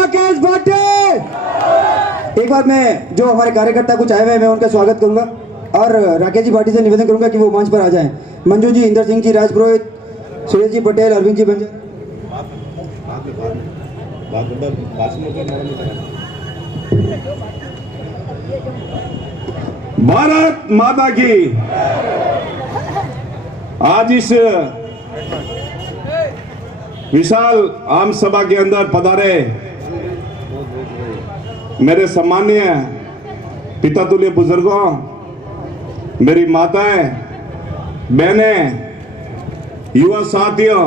राकेश भाटे। एक बार मैं जो हमारे कार्यकर्ता कुछ आए हुए हैं मैं उनका स्वागत करूंगा और राकेश जी भाटी से निवेदन करूंगा कि वो मंच पर आ जाएं। मंजू जी, इंदर सिंह जी, राज पुरोहित, सुरेश जी पटेल, अरविंद जी बंजर। भारत माता की। आज इस विशाल आम सभा के अंदर पधारे मेरे सम्मानीय पिता तुल्य बुजुर्गों, मेरी माताएं, बहनें, युवा साथियों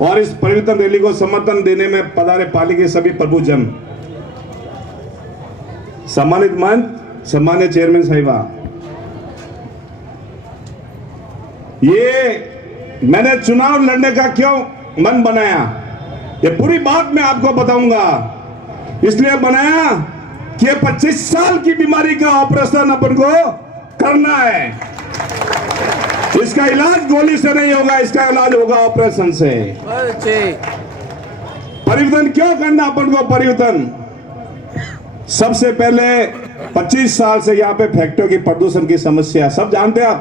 और इस पवित्र रैली को समर्थन देने में पधारे पाली के सभी प्रभुजन, सम्मानित मंच, सम्मानित चेयरमैन साहिबा, ये मैंने चुनाव लड़ने का क्यों मन बनाया, ये पूरी बात मैं आपको बताऊंगा। इसलिए बनाया कि 25 साल की बीमारी का ऑपरेशन अपन को करना है। इसका इलाज गोली से नहीं होगा, इसका इलाज होगा ऑपरेशन से। परिवर्तन क्यों करना अपन को? परिवर्तन सबसे पहले 25 साल से यहाँ पे फैक्ट्रियों की प्रदूषण की समस्या सब जानते हैं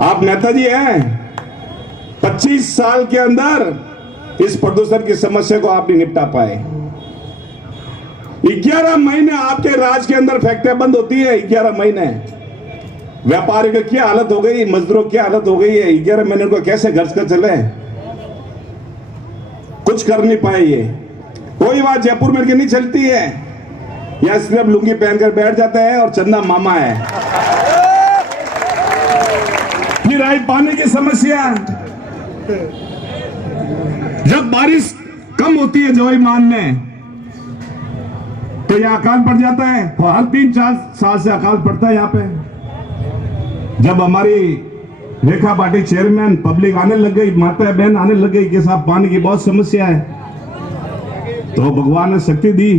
आप नेताजी हैं। 25 साल के अंदर इस प्रदूषण की समस्या को आप नहीं निपटा पाए। 11 महीने आपके राज के अंदर फैक्ट्रियां बंद होती है। 11 महीने व्यापारियों की क्या हालत हो गई, मजदूरों की हालत हो गई है। 11 महीने को कैसे घर कर चले, कुछ कर नहीं पाए। ये कोई बात जयपुर में की नहीं चलती है, या सिर्फ लुंगी पहनकर बैठ जाते हैं और चंदा मामा है। फिर आई पानी की समस्या। जब बारिश कम होती है जवाईमान में तो यह अकाल पड़ जाता है। हर 3-4 साल से अकाल पड़ता है यहाँ पे। जब हमारी रेखा पाटी चेयरमैन, पब्लिक आने लग गई, माता बहन आने लग गई कि साहब पानी की बहुत समस्या है, तो भगवान ने शक्ति दी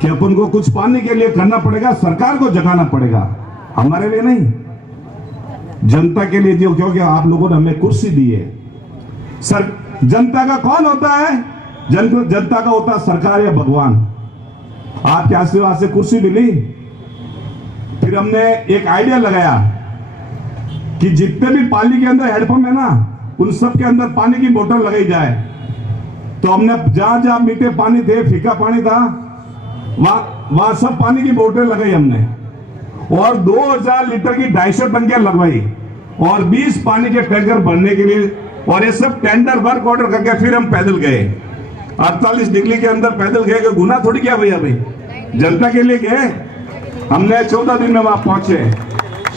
कि अपन को कुछ पानी के लिए करना पड़ेगा, सरकार को जगाना पड़ेगा, हमारे लिए नहीं, जनता के लिए। जो क्योंकि आप लोगों ने हमें कुर्सी दी है। सर, जनता का कौन होता है? जनता का होता है सरकार या भगवान। आपके आशीर्वाद से कुर्सी मिली। फिर हमने एक आइडिया लगाया कि जितने भी पाली के अंदर हेडपंप है ना, उन सब के अंदर पानी की बोतल लगाई जाए। तो हमने जहां जहां मीठे पानी थे, फीका पानी था, वहां सब पानी की बोतल लगाई हमने, और 2000 लीटर की 250 टंकियां लगवाई, और 20 पानी के टैंकर भरने के लिए। और ये सब टेंडर वर्क ऑर्डर करके फिर हम पैदल गए 48 डिग्री के अंदर पैदल गए। गुना थोड़ी क्या भैया, भाई जनता के लिए गए। हमने 14 दिन में वहां पहुंचे।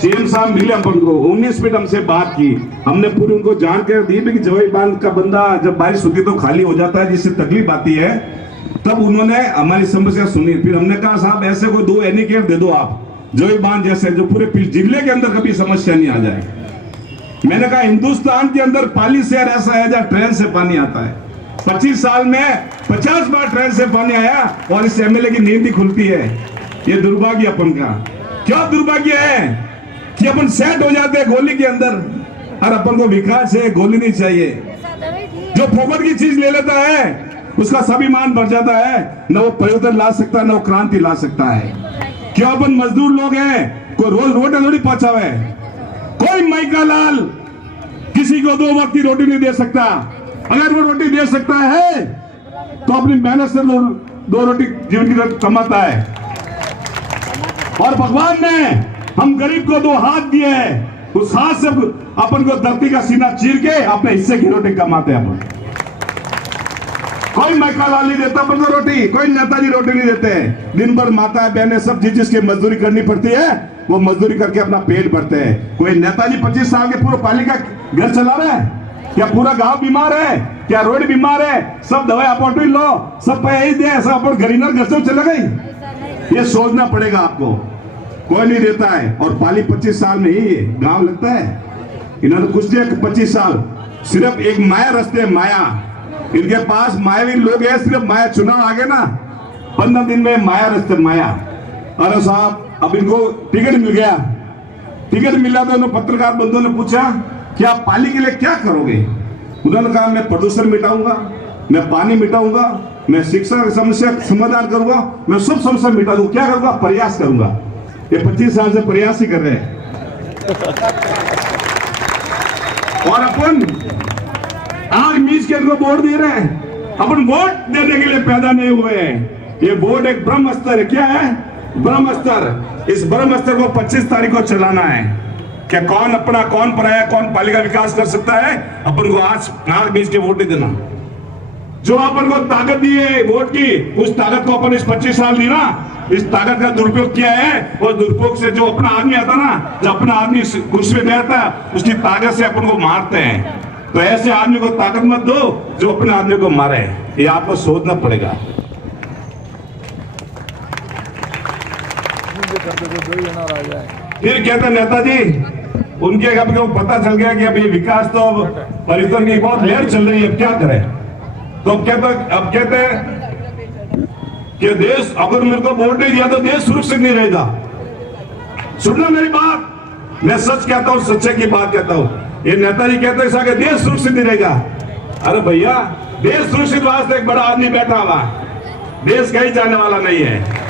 सीएम साहब मिले अपन को, 19 मिनट हमसे बात की। हमने पूरी उनको जानकारी दी कि जवाई बांध का बंदा जब बारिश होती तो खाली हो जाता है, जिससे तकलीफ आती है। तब उन्होंने हमारी समस्या सुनी। फिर हमने कहा साहब ऐसे को 2 एनीकेयर दे दो आप, जवाई बांध जैसे, जो पूरे जिले के अंदर कभी समस्या नहीं आ जाए। मैंने कहा हिंदुस्तान के अंदर पाली शहर ऐसा है जहां ट्रेन से पानी आता है। 25 साल में 50 बार ट्रेन से पानी आया और इस एमएलए की नींद ही खुलती है। ये दुर्भाग्य अपन का। क्या दुर्भाग्य है कि अपन सेट हो जाते हैं गोली के अंदर, और अपन को विकास है, गोली नहीं चाहिए। जो फोकट की चीज ले लेता है उसका सभी मान बढ़ जाता है। न वो परिवर्तन ला सकता है, न वो क्रांति ला सकता है। क्यों? अपन मजदूर लोग हैं, कोई रोज रोटी थोड़ी पहुंचा हुआ है। कोई माइका लाल किसी को 2 वक्त की रोटी नहीं दे सकता। अगर वो रोटी दे सकता है तो अपनी मेहनत से 2 रोटी जीवन की कमाता है। और भगवान ने हम गरीब को 2 हाथ दिए हैं, उस हाथ से अपन को धरती का सीना चीर के अपने हिस्से की रोटी कमाते हैं अपन। कोई माइका लाल नहीं देता अपन को रोटी, कोई नेताजी रोटी नहीं देते। दिन भर माता बहनें सब जिसकी मजदूरी करनी पड़ती है, वो मजदूरी करके अपना पेट भरते हैं। कोई नेताजी 25 साल के पूरे पाली का घर चला रहा है क्या? पूरा गांव बीमार है क्या? रोड बीमार है, सब दवाई अपॉइंटमेंट लो, सब पैसे दे, सब अपन गरीनर घर से चले गई। ये सोचना पड़ेगा आपको। कोई नहीं देता है। और पाली 25 साल में ही गांव लगता है। इन्होंने कुछ दिया 25 साल, सिर्फ एक माया रस्ते, माया इनके पास मायावी लोग हैं। सिर्फ माया, चुनाव आगे ना 15 दिन में माया रस्ते, माया। अरे साहब अब इनको टिकट मिल गया। टिकट मिला तो पत्रकार बंधुओं ने पूछा कि आप पाली के लिए क्या करोगे? उन्होंने कहा मैं प्रदूषण मिटाऊंगा, मैं पानी मिटाऊंगा, मैं शिक्षा की समस्या समाधान करूंगा, मैं सब समस्या मिटा दूंगा। क्या करूंगा? प्रयास करूंगा। ये 25 साल से प्रयास ही कर रहे हैं। और अपन आग मीच के इनको वोट दे रहे हैं। अपन वोट देने के लिए पैदा नहीं हुए हैं। ये वोट एक ब्रह्म अस्त्र है। क्या है? ब्रह्म अस्त्र। इस ब्रह्म अस्त्र को 25 तारीख को चलाना है। क्या कौन अपना, कौन पराया, कौन पालिका विकास कर सकता है? अपन को आज आग मीच के वोट नहीं देना। जो अपन को ताकत दी है वोट की, उस ताकत को अपन इस 25 साल दी ना, इस ताकत का दुरुपयोग किया है। और दुरुपयोग से जो अपना आदमी आता ना, जो अपना आदमी कुर्सी पे बैठता है, उसकी ताकत से अपन को मारते हैं। तो ऐसे आदमी को ताकत मत दो जो अपने आदमी को मारे। ये आपको सोचना पड़ेगा। फिर कहते नेताजी, उनके अब को पता चल गया कि अब ये विकास तो अब परिवर्तन की बहुत लहर चल रही है, अब क्या करें? तो अब कहते हैं कि देश, अगर मेरे को वोट नहीं दिया तो देश सुरक्षित नहीं रहेगा। सुनना मेरी बात, मैं सच कहता हूं, सच्चे की बात कहता हूं। ये नेताजी कहते हैं कि देश सुरक्षित नहीं रहेगा। अरे भैया, देश सुरक्षित वास्ते एक बड़ा आदमी बैठा हुआ, देश कहीं जाने वाला नहीं है।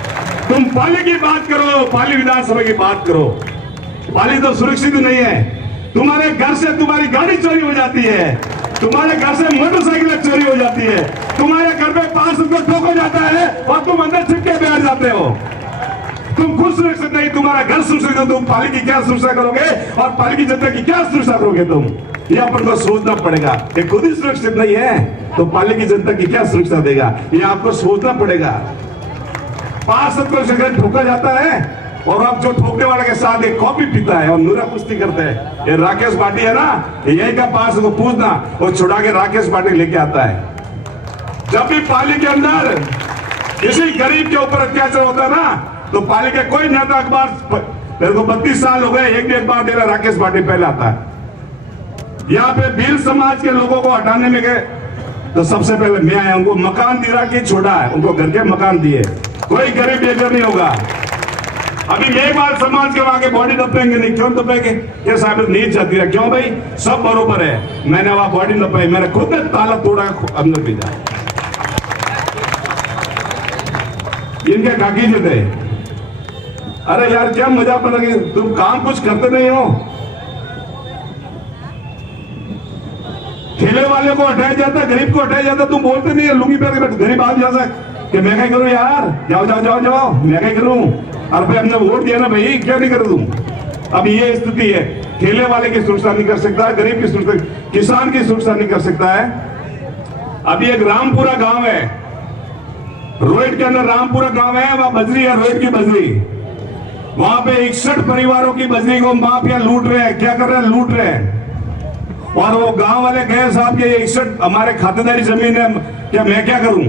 तुम पाली की बात करो, पाली विधानसभा की बात करो, पाली तो सुरक्षित नहीं है। तुम्हारे घर से तुम्हारी गाड़ी चोरी हो जाती है, तुम्हारे घर से मोटरसाइकिल चोरी हो जाती है, तुम्हारे घर में 5 रुपये ठोका जाता है और तुम अंदर छिपके बैठ जाते हो। तुम खुद सुरक्षित नहीं, तुम्हारा घर सुरक्षित है, तुम पाली की क्या सुरक्षा करोगे और पाली की जनता की क्या सुरक्षा करोगे तुम? ये अपन को सोचना पड़ेगा। ये खुद ही सुरक्षित नहीं है तो पाली की जनता की क्या सुरक्षा देगा? ये आपको सोचना पड़ेगा। 5 रुपये से ठोका जाता है और अब जो ठोकने वाले के साथ एक कॉफी पीता है और नूरा कुश्ती करते हैं। ये राकेश भाटी है ना, यही का 5 को पूछना और छुड़ा के राकेश भाटी लेके आता है। जब भी पाली के अंदर किसी गरीब के ऊपर अत्याचार होता है ना, तो पाली के कोई नेता अखबार, मेरे को 32 साल हो गए, एक भी अखबार दे रहा, राकेश भाटी पहले आता है। यहाँ पे भील समाज के लोगों को हटाने में गए तो सबसे पहले मैं आया, उनको मकान दिला के छोड़ा है, उनको घर के मकान दिए। कोई गरीब बेघर नहीं होगा। अभी मेघवाल समाज के वहां के बॉडी दबेंगे नहीं, क्यों दबेंगे? ये साहब नींद जाती है, क्यों भाई? सब बरोबर है। मैंने वहां बॉडी दबाई, मैंने खुद ने ताला तोड़ा, अंदर भी जाए। इनके काकी जी थे। अरे यार क्या मजा पड़ रही, तुम काम कुछ करते नहीं हो। ठेले वाले को हटाया जाता, गरीब को हटाया जाता, तुम बोलते नहीं है लुंगी पहन के गरीब आदमी जा सकते कि मैं क्या करूं यार, जाओ जाओ जाओ जाओ, मैं क्या करूं? और भाई हमने वोट दिया ना भाई, क्या नहीं कर दूं? अब ये स्थिति है। ठेले वाले की सुरक्षा नहीं कर सकता, गरीब की सुरक्षा, किसान की सुरक्षा नहीं कर सकता है। अभी एक रामपुरा गांव है, रोहित के अंदर रामपुरा गांव है, वहां बजरी है, रोहित की बजरी। वहां पे 61 परिवारों की बजरी को माफिया लूट रहे हैं। क्या कर रहे हैं? लूट रहे हैं। और वो गांव वाले कहे साहब ये 61 हमारे खातेदारी जमीन है, क्या मैं क्या करूं?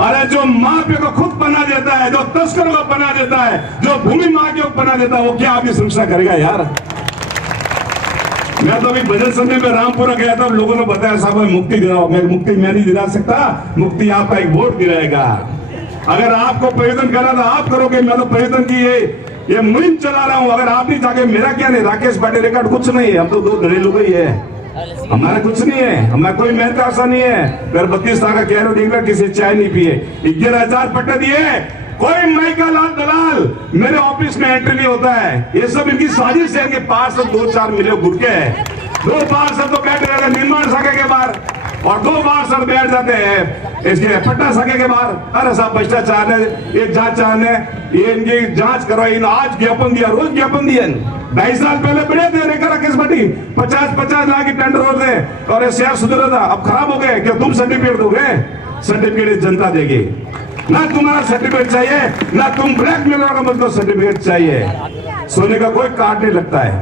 अरे जो माफिया को खुद बना देता है, जो तस्करों को बना देता है, जो भूमि माफिया को बना देता है, वो क्या आपकी सुरक्षा करेगा यार? मैं तो अभी बजट समिति में रामपुरा गया था, लोगों ने बताया साहब मुक्ति दिलाओ। मैं मुक्ति मैं नहीं दिला सकता, मुक्ति आपका एक वोट दिलाएगा। अगर आपको प्रयोजन करना तो आप करोगे, मैं तो प्रयोजन की ये मुहिम चला रहा हूं। अगर आप नहीं चाहे, मेरा क्या नहीं, राकेश भाटी रिकॉर्ड कुछ नहीं है, हम तो 2 घरेलू ही है, हमारा कुछ नहीं है, हमारा कोई मेहनत ऐसा नहीं है। मेरे 32 साल का कह रहा देख रहा, किसी चाय नहीं पिए, 11,000 पट्टे दिए, कोई माइका लाल दलाल मेरे ऑफिस में एंट्री नहीं होता है। ये सब इनकी साजिश है। इनके पास 2-4 मिले गुटके हैं, 2 बार सब तो बैठ रहे निर्माण शाखा के बाहर और 2 बार सब बैठ जाते हैं इसके पट्टा शाखा के बाहर। अरे साहब भ्रष्टाचार है, ये जांच चाहने, ये इनकी जांच करवाई, आज ज्ञापन दिया, रोज ज्ञापन दिया। 2.5 साल पहले बड़े थे रेखा राकेश भाटी, 50-50 लाख की टेंडर हो रहे और ये शहर सुधर रहा था, अब खराब हो गए। क्या तुम सर्टिफिकेट दोगे? सर्टिफिकेट जनता देगी ना। तुम्हारा सर्टिफिकेट चाहिए ना, तुम ब्लैक मेलर का मतलब सर्टिफिकेट चाहिए। सोने का कोई काट नहीं लगता है।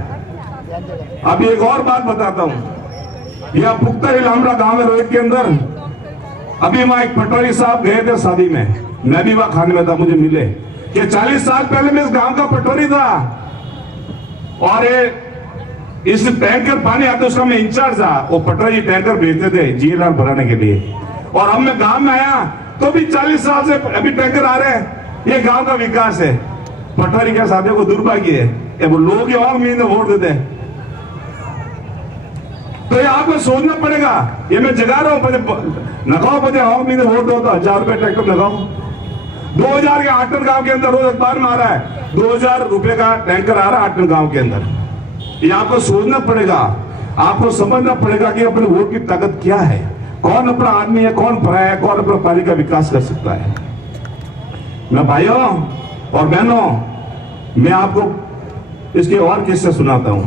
अभी एक और बात बताता हूं, यह पुख्ता लामड़ा गांव है रोहित के अंदर। अभी वहां एक पटवारी साहब गए थे शादी में, मैं भी वहां खाने में था, मुझे मिले कि 40 साल पहले मैं इस गांव का पटवारी था और इस टैंकर पानी आता उसका मैं इंचार्ज था। वो पटवारी टैंकर भेजते थे जीएलआर भराने के लिए। और अब मैं गांव में आया तो भी 40 साल से अभी टैंकर आ रहे हैं। ये गांव का विकास है। पटवारी के साथियों को दुर्भाग्य है, वो लोग और महीने वोट देते हैं। तो ये आपको सोचना पड़ेगा। ये मैं जगा रहा हूं, लगाओ मुझे आओ मैंने वोट दो तो 1000 रुपए ट्रैक्टर लगाओ। 2000 के आटन गांव के अंदर रोज अखबार में आ रहा है 2000 रुपए का टैंकर आ रहा है आटन गांव के अंदर। ये आपको सोचना पड़ेगा, आपको समझना पड़ेगा कि अपने वोट की ताकत क्या है, कौन अपना आदमी है, कौन पराया है, कौन अपना पाली का विकास कर सकता है। मैं भाइयों और बहनों, मैं आपको इसके और किस्से सुनाता हूं।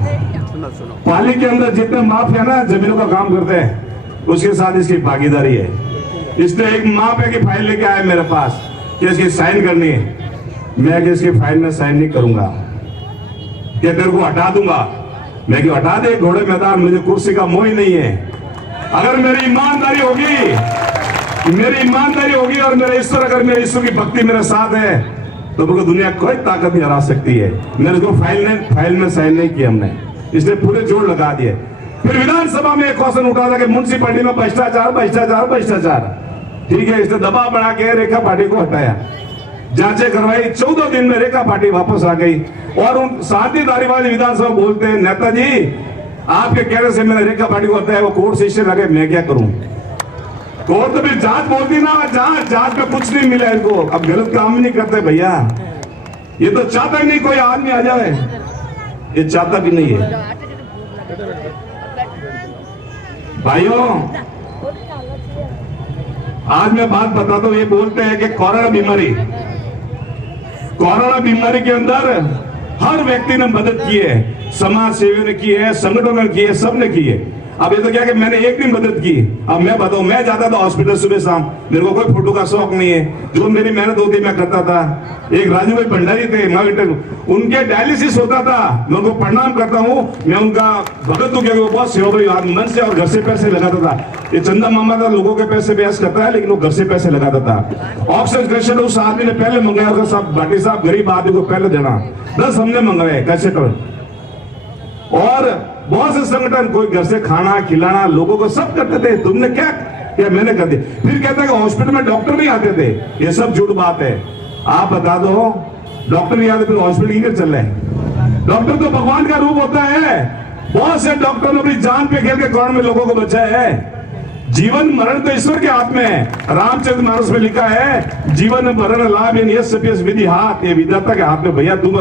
पाली के अंदर जितने माफिया ना जमीनों का काम करते हैं, उसके साथ इसकी भागीदारी है। इसने एक माफिया की फाइल लेके आया मेरे पास कि इसकी साइन करनी है। मैं कि इसकी फाइल में साइन नहीं करूंगा, कि तेरे को हटा दूंगा। मैं कि हटा दे घोड़े मैदान, मुझे कुर्सी का मोह ही नहीं है। अगर मेरी ईमानदारी होगी और मेरे ईश्वर, अगर मेरे ईश्वर की भक्ति मेरे साथ है तो मुझे दुनिया कोई ताकत नहीं हरा सकती है। मैंने इसको फाइल में साइन नहीं किया हमने, इसने पूरे जोड़ लगा दिए। फिर विधानसभा में एक क्वेश्चन उठा था कि म्युनिसिपैलिटी में भ्रष्टाचार। ठीक है, इसने दबाव बढ़ा के रेखा पार्टी को हटाया, जांचें करवाई, 14 दिन में रेखा पार्टी वापस आ गई। और उन शांति धारीवाल विधानसभा बोलते हैं, नेताजी आपके कहने से मैंने रेखा पार्टी को हटाया, वो कोर्ट से इश्यू लगे, मैं क्या करूं। कोर्ट तो फिर जांच बोलती ना, जांच में कुछ नहीं मिला इनको। अब गलत काम नहीं करते भैया, ये तो चाहता ही नहीं कोई आदमी आ जाए, ये चाहता भी नहीं है। भाइयों आज मैं बात बताता हूं, ये बोलते हैं कि कोरोना बीमारी के अंदर हर व्यक्ति ने मदद की है, समाज सेवियों ने की है, संगठनों ने की है, सबने की है। अब ये तो क्या कि मैंने एक दिन मदद की। अब मैं बताऊं, मैं जाता था हॉस्पिटल सुबह शाम, मेरे को कोई फोटो का शौक नहीं है, जो मेरी मेहनत होती मैं करता था। एक राजू भाई भंडारी थे, उनके डायलिसिस होता था, मैं उनको प्रणाम करता हूं, मैं उनका भगत हूं क्योंकि वो बहुत सेवाभावी मन से और घर से पैसे लगाता था। ये चंदा मामा था, लोगों के पैसे बहस करता है, लेकिन वो घर से पैसे लगाता था। ऑक्सीजन क्रेशन उस आदमी ने पहले मंगाया, साहब भाटी साहब गरीब आदमी को पहले देना, 10 हमने मंगवाए कैसे कर। और बहुत से संगठन, कोई घर से खाना खिलाना लोगों को सब करते थे, तुमने क्या मैंने कर दिया। फिर कहता है कि हॉस्पिटल में डॉक्टर नहीं आते थे, ये सब झूठ बात है। आप बता दो, डॉक्टर नहीं आते फिर हॉस्पिटल किधर चल रहे। डॉक्टर तो भगवान का रूप होता है। बहुत से डॉक्टर ने अपनी जान पे खेल के कोरोना में लोगों को बचाया है। जीवन मरण तो ईश्वर के हाथ में है। रामचरितमानस में लिखा है, जीवन मरण लाभ विधि हाथ, ये विधाता के हाथ में। भैया तुम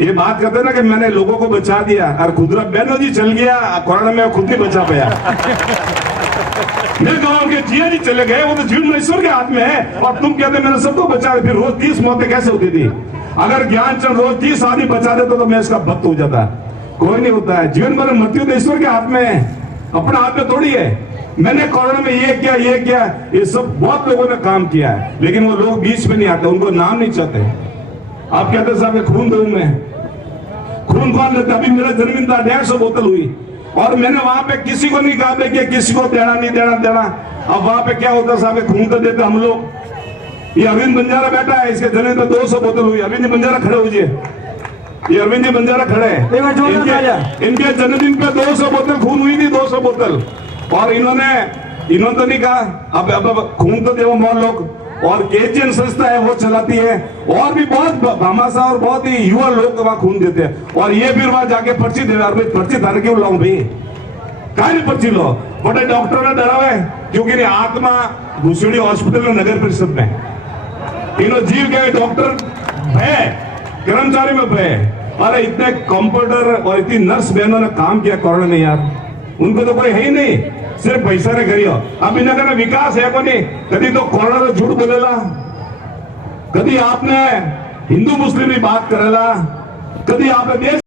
ये बात करते ना कि मैंने लोगों को बचा दिया, और खुदरा बहनों जी चल गया कोरोना में, खुद नहीं बचा पाया। मैं कहूँ कि जिया जी चले गए, वो तो जीवन ईश्वर के हाथ में है। और तुम कहते मैंने सबको बचा दिया, फिर रोज 30 मौतें कैसे होती थी। अगर ज्ञानचंद रोज 30 आदमी बचा देता तो मैं इसका भक्त हो जाता। कोई नहीं होता है, जीवन मरण मृत्यु तो ईश्वर के हाथ में है, अपना हाथ में थोड़ी है। मैंने कोरोना में ये किया, ये सब बहुत लोगों ने काम किया है, लेकिन वो लोग बीच में नहीं आते, उनको नाम नहीं चाहते। आप कहते साहब खून दूं मैं, खून कौन लेता। अभी मेरा जन्मदिन था, 150 बोतल हुई, और मैंने वहां पे किसी को नहीं कहा कि किसी को देना नहीं देना। अब वहां पे क्या होता साहब, खून तो देते हम लोग। ये अरविंद बंजारा बैठा है, इसके जन्मदिन पे 200 बोतल हुई। अरविंद बंजारा खड़े हो जाइए, ये अरविंद जी बंजारा खड़े हैं, इनके जन्मदिन पे 200 बोतल खून हुई थी, 200 बोतल। और इन्होंने तो नहीं कहा अब खून तो देवो मोहन लोग, और केजीएन संस्था है वो चलाती है, और भी बहुत भामाशा और बहुत ही युवा लोग वहां खून देते हैं। और ये फिर वहां जाके पर्ची दे, पर्ची धार क्यों लाऊं भाई, काहे पर्ची लो। बड़े डॉक्टर ने डरा है, क्योंकि आत्मा भूसड़ी हॉस्पिटल में नगर परिषद में इन्होंने जीव गए डॉक्टर भय, कर्मचारी में भय। अरे इतने कंप्यूटर और इतनी नर्स बहनों ने काम किया कोरोना में यार, उनको तो कोई है ही नहीं, सिर्फ पैसा ने करियो। अब इनका विकास है को नहीं, कभी तो कोरोना तो झूठ बोलेला, कभी आपने हिंदू मुस्लिम की बात करेला, कभी आपने देश